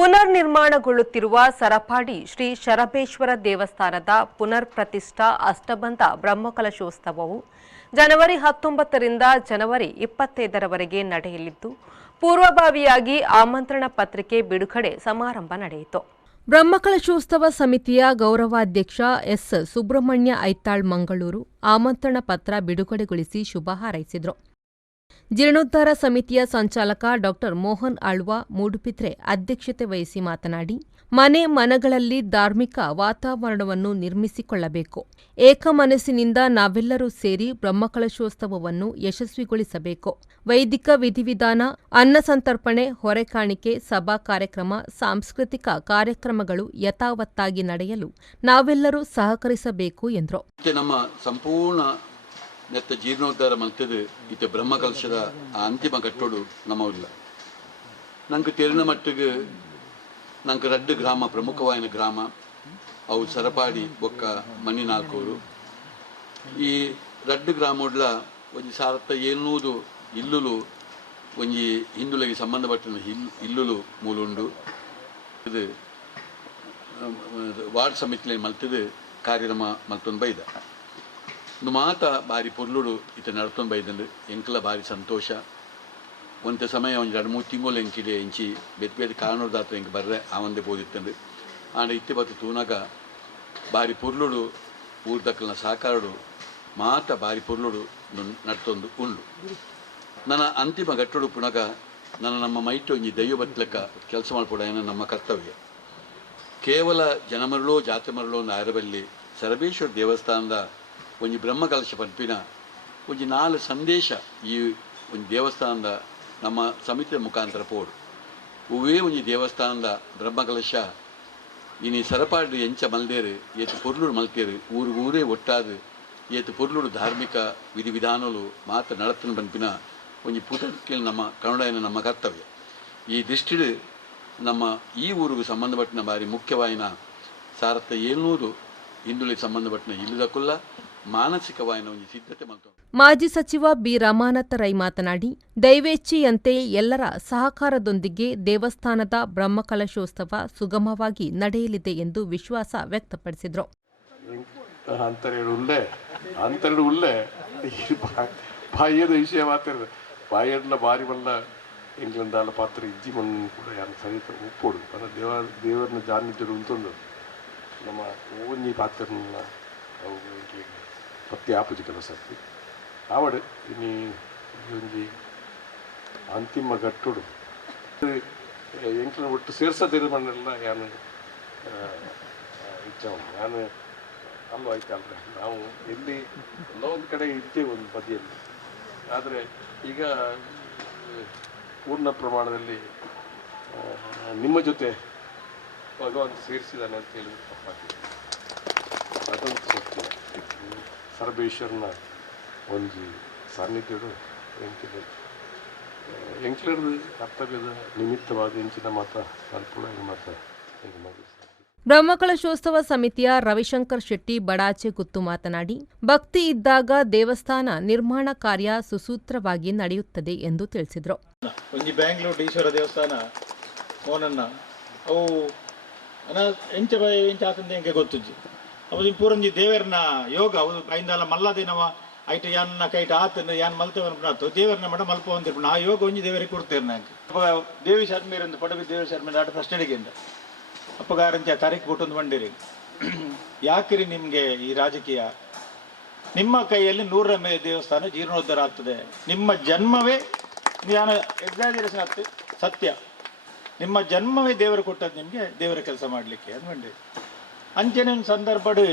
ಪುನರ್ ನಿರ್ಮಾಣಗೊಳ್ಳುತ್ತಿರುವ ಸರಪಾಡಿ ಶ್ರೀ ಶರಬೇಶ್ವರ ದೇವಸ್ಥಾನದ ಪುನರ್ ಪ್ರತಿಷ್ಠಾ ಅಷ್ಟಬಂಧ ಬ್ರಹ್ಮಕಲಶೋತ್ಸವವು ಜನವರಿ 19ರಿಂದ ಜನವರಿ 25ರವರೆಗೆ ನಡೆಯಲಿದ್ದು, ಪೂರ್ವಭಾವಿಯಾಗಿ ಆಮಂತ್ರಣ ಪತ್ರಿಕೆ ಬಿಡುಗಡೆ ಸಮಾರಂಭ ನಡೆಯಿತು. ಬ್ರಹ್ಮಕಲಶೋತ್ಸವ ಸಮಿತಿಯ ಗೌರವಾಧ್ಯಕ್ಷ ಎಸ್. ಸುಬ್ರಹ್ಮಣ್ಯ ಐತಾಳ್ ಮಂಗಳೂರು ಆಮಂತ್ರಣ ಪತ್ರ ಬಿಡುಗಡೆಗೊಳಿಸಿ ಶುಭ ಹಾರೈಸಿದರು. ಜೀರ್ಣೋದ್ಧಾರ ಸಮಿತಿಯ ಸಂಚಾಲಕ ಡಾ. ಮೋಹನ್ ಆಳ್ವ ಮೂಡುಬಿದ್ರೆ ಅಧ್ಯಕ್ಷತೆ ವಹಿಸಿ ಮಾತನಾಡಿ, ಮನೆಗಳಲ್ಲಿ ಧಾರ್ಮಿಕ ವಾತಾವರಣವನ್ನು ನಿರ್ಮಿಸಿಕೊಳ್ಳಬೇಕು. ಏಕಮನಸ್ಸಿನಿಂದ ನಾವೆಲ್ಲರೂ ಸೇರಿ ಬ್ರಹ್ಮಕಲಶೋತ್ಸವವನ್ನು ಯಶಸ್ವಿಗೊಳಿಸಬೇಕು. ವೈದಿಕ ವಿಧಿವಿಧಾನ, ಅನ್ನಸಂತರ್ಪಣೆ, ಹೊರೆಕಾಣಿಕೆ, ಸಭಾ ಕಾರ್ಯಕ್ರಮ, ಸಾಂಸ್ಕೃತಿಕ ಕಾರ್ಯಕ್ರಮಗಳು ಯಥಾವತ್ತಾಗಿ ನಡೆಯಲು ನಾವೆಲ್ಲರೂ ಸಹಕರಿಸಬೇಕು ಎಂದರು. ನಮ್ಮ ಸಂಪೂರ್ಣ ನೆತ್ತ ಜೀರ್ಣೋದ್ಧಾರ ಮಲ್ತದು ಇತ್ತೆ ಬ್ರಹ್ಮಕಲಶದ ಅಂತಿಮ ಕಟ್ಟೋಡು ನಮ್ಮವಿಲ್ಲ. ನಂಗೆ ತೆರಿನ ಮಟ್ಟಿಗೆ ನಂಗೆ 2 ಗ್ರಾಮ ಪ್ರಮುಖವಾದ ಗ್ರಾಮ ಅವು ಸರಪಾಡಿ ಬೊಕ್ಕ ಮಣ್ಣಿನಾಲ್ಕೂರು. ಈ 2 ಗ್ರಾಮಡ್ಲ ಒಂಜಿ 1700 ಇಲ್ಲುಲು ಒಂಜಿ ಹಿಂದುಳಿಗೆ ಸಂಬಂಧಪಟ್ಟ ಇಲ್ಲುಲು ಮೂಲುಂಡು. ಇದು ವಾರ್ಡ್ ಸಮಿತಿಲಿ ಮಲ್ತದು ಕಾರ್ಯಕ್ರಮ ಮಲ್ತೊಂದು ಬೈದ ಒಂದು ಮಾತ ಬಾರಿ ಪೊರ್ಲುಡು ಇತ ನಡ್ತೊಂದು ಬೈದಂಡು ಎಂಕಲ ಬಾರಿ ಸಂತೋಷ. ಒಂತೆ ಸಮಯ ಒಂದು 2-3 ತಿಂಗಳು ಎಂಕಿಡೆ ಎಂಚಿ ಬೇರೆ ಕಾರಣದಾತ್ರ ಎಂಗೆ ಬರ್ರೆ ಆವಂದೆ ಬೋದಿತ್ತಂಡು ಆಂಡ ಇತ್ತೆ ಬತ್ತು ತೂನಾಗ ಬಾರಿ ಪೊರ್ಲುಡು ಊರ್ದಕ್ಕಲ್ನ ಸಾಕಾರಡು ಮಾತ ಬಾರಿ ಪೊರ್ಲುಡು ನಡ್ತೊಂದು ಉಂಡು. ನನ್ನ ಅಂತಿಮ ಗಟ್ಟುಡು ಪುನಗ ನಮ್ಮ ಮೈಟು ಒಂಜಿ ದೈವ ಬತ್ಲೆಕ್ಕ ಕೆಲಸ ಮಾಡ್ಕೊಡ ಏನೋ ನಮ್ಮ ಕರ್ತವ್ಯ. ಕೇವಲ ಜನಮರಳೋ ಜಾತಿ ಮರಳೋ ನಾಯರಬಲ್ಲಿ ಸರಬೇಶ್ವರ ದೇವಸ್ಥಾನದ ಒಂಜಿ ಬ್ರಹ್ಮಕಲಶ ಪನ್ಪಿನ ಒಂಜಿ 4 ಸಂದೇಶ ಈ ಒಂದು ದೇವಸ್ಥಾನದ ನಮ್ಮ ಸಮಿತಿಯ ಮುಖಾಂತರ ಪೋಡು ಉವೇ ಒಂಜಿ ದೇವಸ್ಥಾನದ ಬ್ರಹ್ಮಕಲಶ ಇನಿ ಸರಪಾಡಿ ಎಂಚ ಮಲ್ದೇರು ಏತು ಪೊರ್ಲುಡು ಮಲ್ತೇರು ಊರೇ ಒಟ್ಟಾದು ಏತು ಪೊರ್ಲುಡು ಧಾರ್ಮಿಕ ವಿಧಿವಿಧಾನಗಳು ಮಾತ್ರ ನಡತನ ಪನ್ಪಿನ ಒಂಜಿ ಪುಟಕ್ಕೆ ನಮ್ಮ ಕನ್ನಡ ನಮ್ಮ ಕರ್ತವ್ಯ. ಈ ದೃಷ್ಟಿಡು ನಮ್ಮ ಈ ಊರಿಗೂ ಸಂಬಂಧಪಟ್ಟಿನ ಬಾರಿ ಮುಖ್ಯವಾಯಿನ 1700 ಹಿಂದುಳಿಗೆ ಸಂಬಂಧಪಟ್ಟಿನ ಇಲ್ಲದಕ್ಕುಲ್ಲ ಮಾನಸಿಕವಾಯಿನ ಒಂದು ಸಿದ್ಧತೆ ಮಾಡ್ತಾರೆ. ಮಾಜಿ ಸಚಿವ ಬಿ. ರಮಾನಾಥ ರೈ ಮಾತನಾಡಿ, ದೈವೇಚ್ಛೆಯಂತೆ ಎಲ್ಲರ ಸಹಕಾರದೊಂದಿಗೆ ದೇವಸ್ಥಾನದ ಬ್ರಹ್ಮಕಲಶೋತ್ಸವ ಸುಗಮವಾಗಿ ನಡೆಯಲಿದೆ ಎಂದು ವಿಶ್ವಾಸ ವ್ಯಕ್ತಪಡಿಸಿದರು. ಬಾಯಿಯದ ವಿಷಯ ಮಾತಾಡಿದ ಬಾಯಿಯಡ್ಲ ಬಾರಿ ಮಲ್ಲ ಎಂಗ್ಲಂದಾಲ ಪಾತ್ರ ಇಜ್ಜಿ ಮಣ್ಣು ಕೂಡ ಯಾರು ಸಹಿತ ಉಪ್ಪೋಡು ಅದ ದೇವರನ್ನ ಜಾನ್ನಿದ್ದರು ಉಂಟೊಂದು ನಮ್ಮ ಓನ್ನಿ ಪಾತ್ರನ ಅವು ಪತ್ತೆ ಆಪುಜಿ ಕೆಲಸ ಆವಡು ಇನ್ನು ಒಂಜಿ ಅಂತಿಮ ಗಟ್ಟುಡು ಎಂಕ್ಲನ ಒಟ್ಟು ಸೇರ್ಸದಿರ ಮಣ್ಣೆಲ್ಲ ಯಾನು ಇಚ್ಛೆ ನಾನು ಅಲ್ಲೂ ಆಯ್ತಲ್ರೆ ನಾವು ಎಲ್ಲಿ ಎಲ್ಲ ಒಂದು ಕಡೆ ಇರ್ತೇವೆ ಒಂದು ಬದಿಯಲ್ಲಿ. ಆದರೆ ಈಗ ಪೂರ್ಣ ಪ್ರಮಾಣದಲ್ಲಿ ನಿಮ್ಮ ಜೊತೆ ಭಗವಂತ ಸೇರಿಸಿದಾನೆ ಅಂತ ಹೇಳಿದ್ರೆ ತಪ್ಪಾಗಿದೆ. ಅದಂತೂ ಸತ್ಯ. ಸರಬೇಶ್ವರನ ಒಂಜಿ ಸಾನ್ನಿಧ್ಯಡು ಎಂಕ್ಲರದು ಕರ್ತವ್ಯದ ನಿಮಿತ್ತವಾದ ಎಂಚಿನ ಮಾತ ಅಲ್ಪುಳ ಮಾತ ಬ್ರಹ್ಮಕಲಶೋತ್ಸವ ಸಮಿತಿಯ ರವಿಶಂಕರ್ ಶೆಟ್ಟಿ ಬಡಾಚೆ ಗುತ್ತು ಮಾತನಾಡಿ, ಭಕ್ತಿ ಇದ್ದಾಗ ದೇವಸ್ಥಾನ ನಿರ್ಮಾಣ ಕಾರ್ಯ ಸುಸೂತ್ರವಾಗಿ ನಡೆಯುತ್ತದೆ ಎಂದು ತಿಳಿಸಿದರು. ಒಂಜಿ ಬ್ಯಾಂಗ್ಳೂರು ಈಶ್ವರ ದೇವಸ್ಥಾನ ಮೋನನ್ನ ಅವು ಎಂಚ ಆತಂದ ಎಂಗೆ ಗೊತ್ತುಜ್ಜಿ ಅವು ಪೂರಂಜಿ ದೇವರನ ಯೋಗ ಅವು ಐಂದಲ ಮಲ್ಲದಿನವ ಐಟ ಯಾನ್ನ ಕೈಟ ಆತನ ಯಾನ್ ಮಲ್ತವನ್ಪುನಾತು ದೇವರನ ಮಡ ಮಲ್ಪವಂತಿರ್ಪುಣ ಆ ಯೋಗ ಒಂಜಿ ದೇವರಿಗೆ ಕೊಡ್ತೇನೆ ನಂಗೆ ದೇವಿ ಶರ್ಮೀರಂದು ಪಡವಿ ದೇವಿ ಶರ್ಮೀರ ಆಟ ಫಸ್ಟ್ ಅಡಿಗೆಂದ ಅಪ್ಪಗಾರಂಚ ತಾರೀಕು ಕೊಟ್ಟೊಂದು ಬಂದಿರಿ ಯಾಕಿರಿ ನಿಮಗೆ ಈ ರಾಜಕೀಯ ನಿಮ್ಮ ಕೈಯಲ್ಲಿ 100ರ ದೇವಸ್ಥಾನ ಜೀರ್ಣೋದ್ಧಾರ ಆಗ್ತದೆ. ನಿಮ್ಮ ಜನ್ಮವೇ ನಾನು ಎಕ್ಸಾಜರೇಷನ್ ಆಗ್ತದೆ ಸತ್ಯ. ನಿಮ್ಮ ಜನ್ಮವೇ ದೇವರು ಕೊಟ್ಟದ್ದು ನಿಮಗೆ ದೇವರ ಕೆಲಸ ಮಾಡಲಿಕ್ಕೆ ಅಂದ್ಕೊಂಡೆ ಅಂಚನೆ ಒಂದು ಸಂದರ್ಭಡು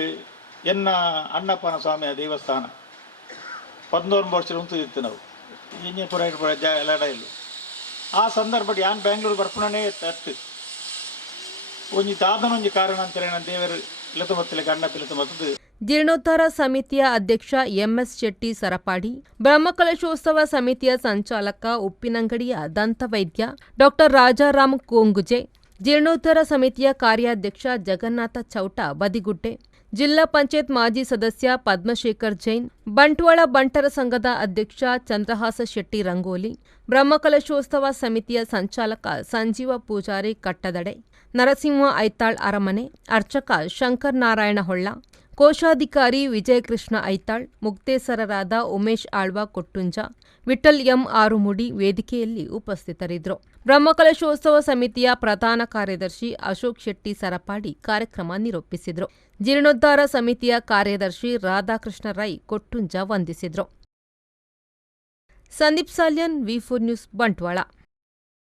ಎನ್ನ ಅಣ್ಣಪ್ಪನ ಸ್ವಾಮಿಯ ದೇವಸ್ಥಾನ 19 ವರ್ಷ ಉಂಟದಿತ್ತು ನಾವು ಇಂಜೆ ಪುರ ಲಡ ಇಲ್ಲ ಆ ಸಂದರ್ಭ ಯಾನ್ ಬ್ಯಾಂಗ್ಳೂರು ಬರ್ಪಣೆ ತಟ್ಟು ಒಂಜಿ ದಾದನೊಂಜಿ ಕಾರಣ ಅಂತೇಳಿ ನಾನು ದೇವರು ಇಲ್ಲತಮತ್ತಲೆ ಗಣ್ಣಪ್ಪಿಲ್ಲತ ಮತ್ತದು. ಜೀರ್ಣೋದ್ಧಾರ ಸಮಿತಿಯ ಅಧ್ಯಕ್ಷ ಎಂಎಸ್ ಶೆಟ್ಟಿ ಸರಪಾಡಿ, ಬ್ರಹ್ಮಕಲಶೋತ್ಸವ ಸಮಿತಿಯ ಸಂಚಾಲಕ ಉಪ್ಪಿನಂಗಡಿಯ ದಂತವೈದ್ಯ ಡಾ. ರಾಜಾರಾಮ್ ಕೋಂಗುಜೆ, ಜೀರ್ಣೋದ್ಧಾರ ಸಮಿತಿಯ ಕಾರ್ಯಾಧ್ಯಕ್ಷ ಜಗನ್ನಾಥ ಚೌಟ ಬದಿಗುಡ್ಡೆ, ಜಿಲ್ಲಾ ಪಂಚಾಯತ್ ಮಾಜಿ ಸದಸ್ಯ ಪದ್ಮಶೇಖರ್ ಜೈನ್, ಬಂಟ್ವಾಳ ಬಂಟರ ಸಂಘದ ಅಧ್ಯಕ್ಷ ಚಂದ್ರಹಾಸ ಶೆಟ್ಟಿ ರಂಗೋಲಿ, ಬ್ರಹ್ಮಕಲಶೋತ್ಸವ ಸಮಿತಿಯ ಸಂಚಾಲಕ ಸಂಜೀವ ಪೂಜಾರಿ ಕಟ್ಟದಡೆ, ನರಸಿಂಹ ಐತಾಳ್ ಅರಮನೆ, ಅರ್ಚಕ ಶಂಕರ್ ನಾರಾಯಣ ಹೊಳ್ಳ, ಕೋಶಾಧಿಕಾರಿ ವಿಜಯಕೃಷ್ಣ ಐತಾಳ್, ಮುಕ್ತೇಸರರಾದ ಉಮೇಶ್ ಆಳ್ವ ಕೊಟ್ಟುಂಜ, ವಿಠಲ್ ಎಂ ಆರುಮುಡಿ ವೇದಿಕೆಯಲ್ಲಿ ಉಪಸ್ಥಿತರಿದ್ದರು. ಬ್ರಹ್ಮಕಲಶೋತ್ಸವ ಸಮಿತಿಯ ಪ್ರಧಾನ ಕಾರ್ಯದರ್ಶಿ ಅಶೋಕ್ ಶೆಟ್ಟಿ ಸರಪಾಡಿ ಕಾರ್ಯಕ್ರಮ ನಿರೂಪಿಸಿದರು. ಜೀರ್ಣೋದ್ಧಾರ ಸಮಿತಿಯ ಕಾರ್ಯದರ್ಶಿ ರಾಧಾಕೃಷ್ಣ ರೈ ಕೊಟ್ಟುಂಜ ವಂದಿಸಿದರು. ಸಂದೀಪ್ ಸಾಲ್ಯನ್, ವಿ4 ನ್ಯೂಸ್, ಬಂಟ್ವಾಳ.